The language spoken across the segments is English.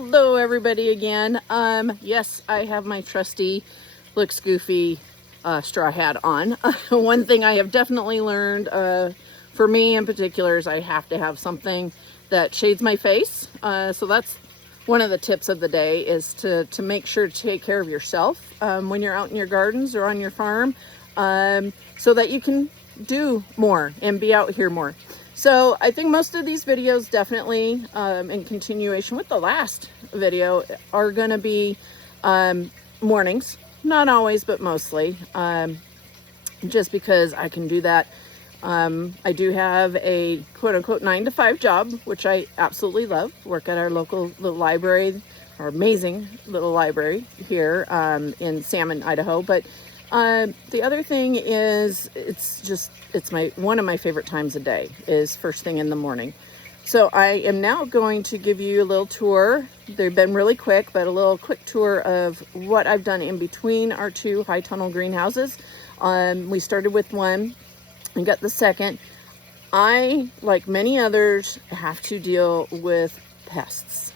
Hello everybody again. Yes, I have my trusty looks goofy straw hat on. One thing I have definitely learned for me in particular is I have to have something that shades my face. So that's one of the tips of the day, is to make sure to take care of yourself when you're out in your gardens or on your farm, so that you can do more and be out here more. So I think most of these videos, definitely in continuation with the last video, are going to be mornings. Not always, but mostly, just because I can do that. I do have a quote-unquote 9-to-5 job, which I absolutely love. Work at our local little library, our amazing little library here in Salmon, Idaho. But the other thing is, it's one of my favorite times of day is first thing in the morning. So I am now going to give you a little tour. They've been really quick, but a little quick tour of what I've done in between our two high tunnel greenhouses. We started with one and got the second. I, like many others, have to deal with pests.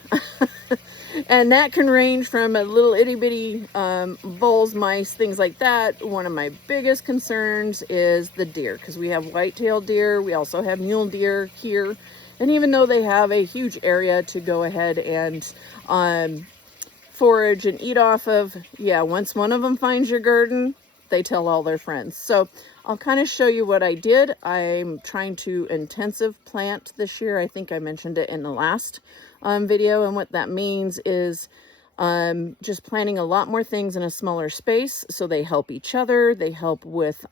And that can range from a little itty bitty voles, mice, things like that. One of my biggest concerns is the deer, because we have white-tailed deer. We also have mule deer here. And even though they have a huge area to go ahead and forage and eat off of, yeah, once one of them finds your garden, they tell all their friends. So I'll kind of show you what I did. I'm trying to intensive plant this year. I think I mentioned it in the last video, and what that means is just planting a lot more things in a smaller space, so they help each other. They help with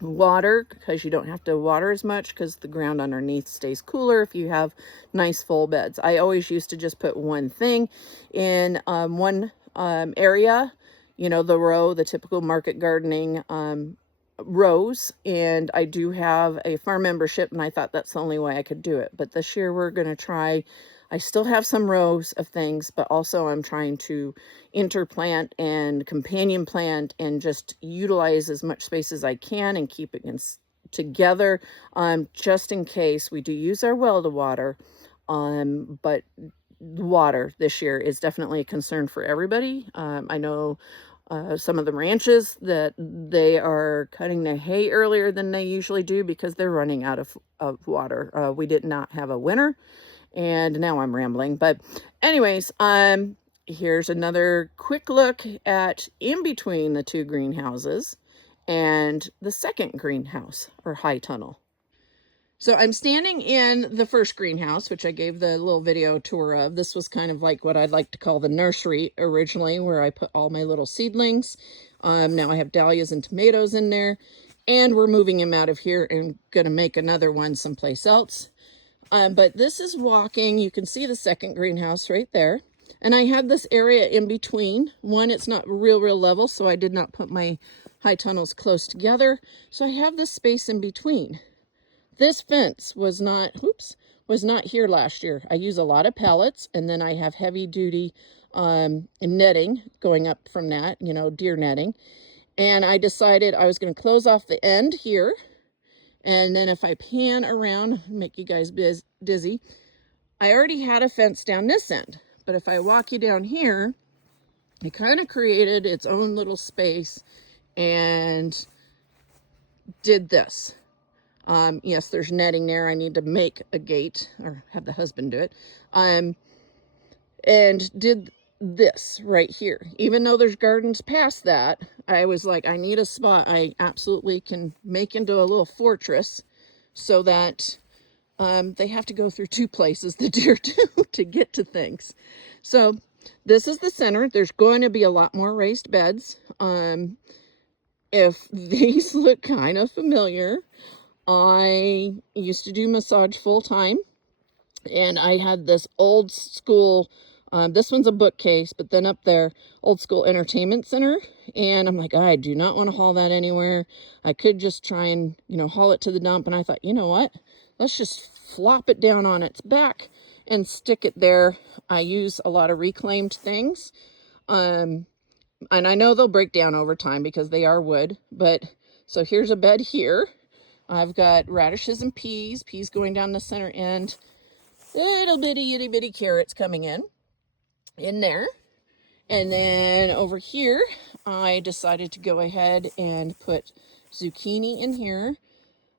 water, because you don't have to water as much because the ground underneath stays cooler if you have nice full beds. I always used to just put one thing in one area, you know, the row, the typical market gardening rows. And I do have a farm membership, and I thought that's the only way I could do it. But this year we're going to try, I still have some rows of things, but also I'm trying to interplant and companion plant and just utilize as much space as I can and keep it together, just in case we do use our well to water. But water this year is definitely a concern for everybody. I know some of the ranches that they are cutting the hay earlier than they usually do because they're running out of water. We did not have a winter, and now I'm rambling. But anyways, here's another quick look at in between the two greenhouses and the second greenhouse, or high tunnel. So I'm standing in the first greenhouse, which I gave the little video tour of. This was kind of like what I'd like to call the nursery originally, where I put all my little seedlings. Now I have dahlias and tomatoes in there, and we're moving them out of here and going to make another one someplace else. But this is walking. You can see the second greenhouse right there. And I had this area in between. One, it's not real level, so I did not put my high tunnels close together. So I have this space in between. This fence was not here last year. I use a lot of pellets, and then I have heavy duty netting going up from that, you know, deer netting. And I decided I was going to close off the end here. And then if I pan around, make you guys dizzy, I already had a fence down this end. But if I walk you down here, it kind of created its own little space and did this. Yes, there's netting there. I need to make a gate, or have the husband do it. And did this right here. Even though there's gardens past that, I was like, I need a spot I absolutely can make into a little fortress, so that they have to go through two places, the deer do, to get to things. So this is the center. There's going to be a lot more raised beds. If these look kind of familiar, I used to do massage full time, and I had this old school, this one's a bookcase, but then up there, old school entertainment center. And I'm like, I do not want to haul that anywhere. I could just try and, you know, haul it to the dump. And I thought, you know what? Let's just flop it down on its back and stick it there. I use a lot of reclaimed things. And I know they'll break down over time because they are wood. But so here's a bed here. I've got radishes and peas going down the center end, little bitty itty bitty carrots coming in. in there. And then over here, I decided to go ahead and put zucchini in here.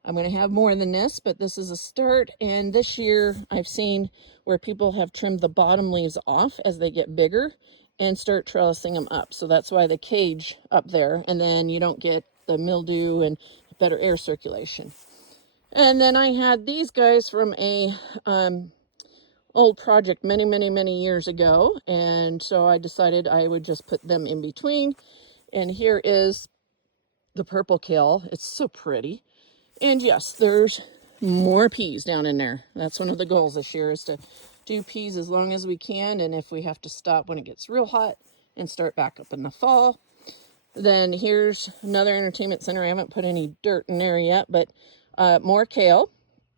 I'm going to have more than this, but this is a start. And this year I've seen where people have trimmed the bottom leaves off as they get bigger and start trellising them up. So that's why the cage up there, and then you don't get the mildew and better air circulation. And then I had these guys from a old project many years ago, and so I decided I would just put them in between. And here is the purple kale. It's so pretty. And yes, there's more peas down in there. That's one of the goals this year, is to do peas as long as we can, and if we have to stop when it gets real hot and start back up in the fall. Then here's another entertainment center. I haven't put any dirt in there yet, but more kale,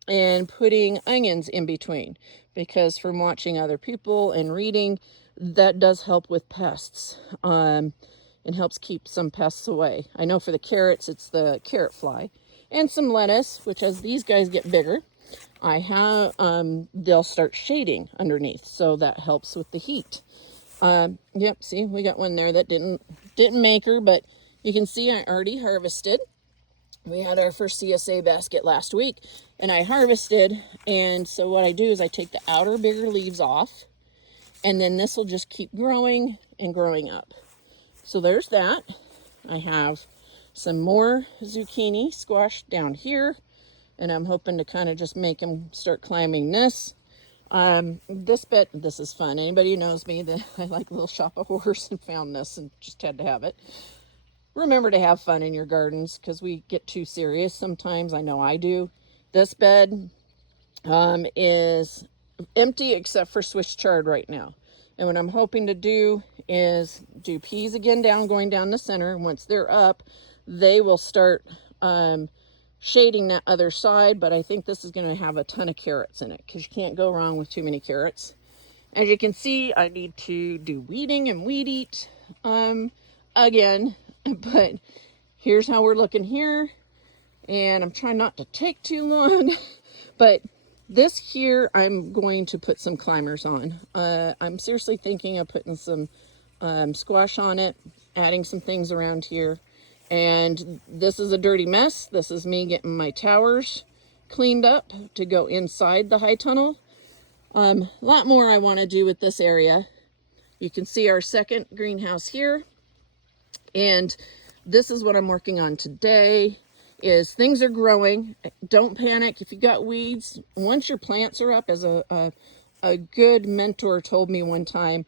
and putting onions in between, because from watching other people and reading, that does help with pests, and helps keep some pests away. I know for the carrots, it's the carrot fly. And some lettuce, which as these guys get bigger, I have, they'll start shading underneath, so that helps with the heat. Yep, see, we got one there that didn't make her, but you can see I already harvested. We had our first CSA basket last week, and I harvested, and so what I do is I take the outer bigger leaves off, and then this will just keep growing and growing up. So there's that. I have some more zucchini squash down here, and I'm hoping to kind of just make them start climbing this. This is fun. Anybody who knows me, that I like Little Shop of Horrors, and found this and just had to have it. Remember to have fun in your gardens, because we get too serious sometimes. I know I do. This bed is empty except for Swiss chard right now. And what I'm hoping to do is do peas again going down the center. Once they're up, they will start shading that other side, but I think this is going to have a ton of carrots in it, because you can't go wrong with too many carrots. As you can see, I need to do weeding and weed eat again, but here's how we're looking here, and I'm trying not to take too long, but this here I'm going to put some climbers on. I'm seriously thinking of putting some squash on it, adding some things around here. And this is a dirty mess. This is me getting my towers cleaned up to go inside the high tunnel. A lot more I want to do with this area. You can see our second greenhouse here. And this is what I'm working on today, is things are growing. Don't panic if you got weeds. Once your plants are up, as a good mentor told me one time,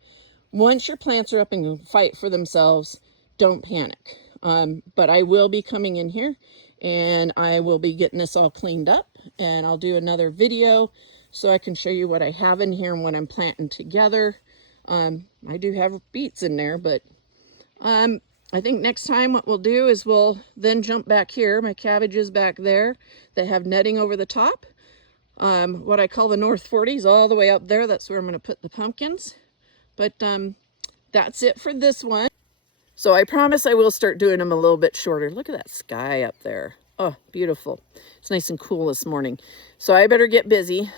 once your plants are up and can fight for themselves, don't panic. But I will be coming in here, and I will be getting this all cleaned up, and I'll do another video so I can show you what I have in here and what I'm planting together. I do have beets in there, but I think next time what we'll do is we'll then jump back here. My cabbages back there that have netting over the top. What I call the North 40s, all the way up there. That's where I'm going to put the pumpkins. But that's it for this one. So I promise I will start doing them a little bit shorter. Look at that sky up there. Oh, beautiful. It's nice and cool this morning. So I better get busy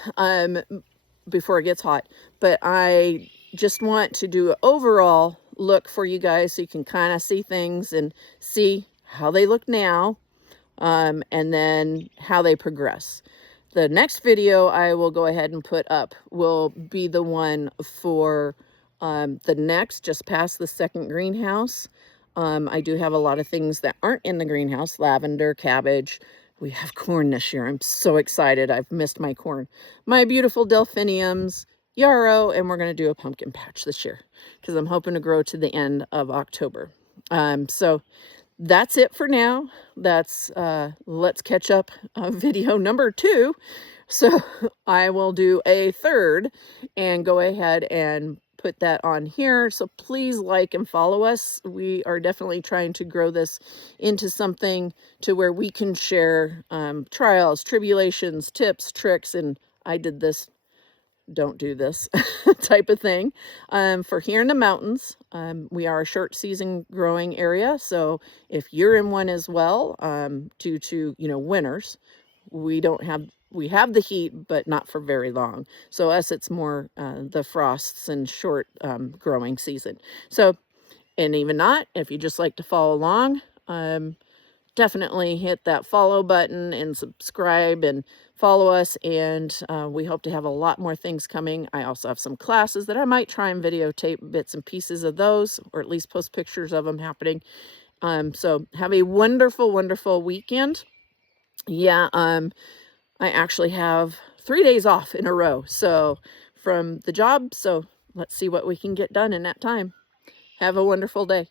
before it gets hot. But I just want to do an overall look for you guys, so you can kind of see things and see how they look now, and then how they progress. The next video I will go ahead and put up will be the one for the next, just past the second greenhouse. I do have a lot of things that aren't in the greenhouse: lavender, cabbage. We have corn this year. I'm so excited. I've missed my corn. My beautiful delphiniums, yarrow, and we're going to do a pumpkin patch this year, because I'm hoping to grow to the end of October. So that's it for now. That's let's catch up video number 2. So I will do a third and go ahead and put that on here. So please like and follow us. We are definitely trying to grow this into something to where we can share trials, tribulations, tips, tricks, and I did this, don't do this type of thing. For here in the mountains, we are a short season growing area. So if you're in one as well, due to, winters, we don't have we have the heat, but not for very long. So us, it's more the frosts and short growing season. So, and even not, if you just like to follow along, definitely hit that follow button and subscribe and follow us. And we hope to have a lot more things coming. I also have some classes that I might try and videotape bits and pieces of those, or at least post pictures of them happening. So have a wonderful, wonderful weekend. Yeah, I actually have 3 days off in a row, so from the job. So let's see what we can get done in that time. Have a wonderful day.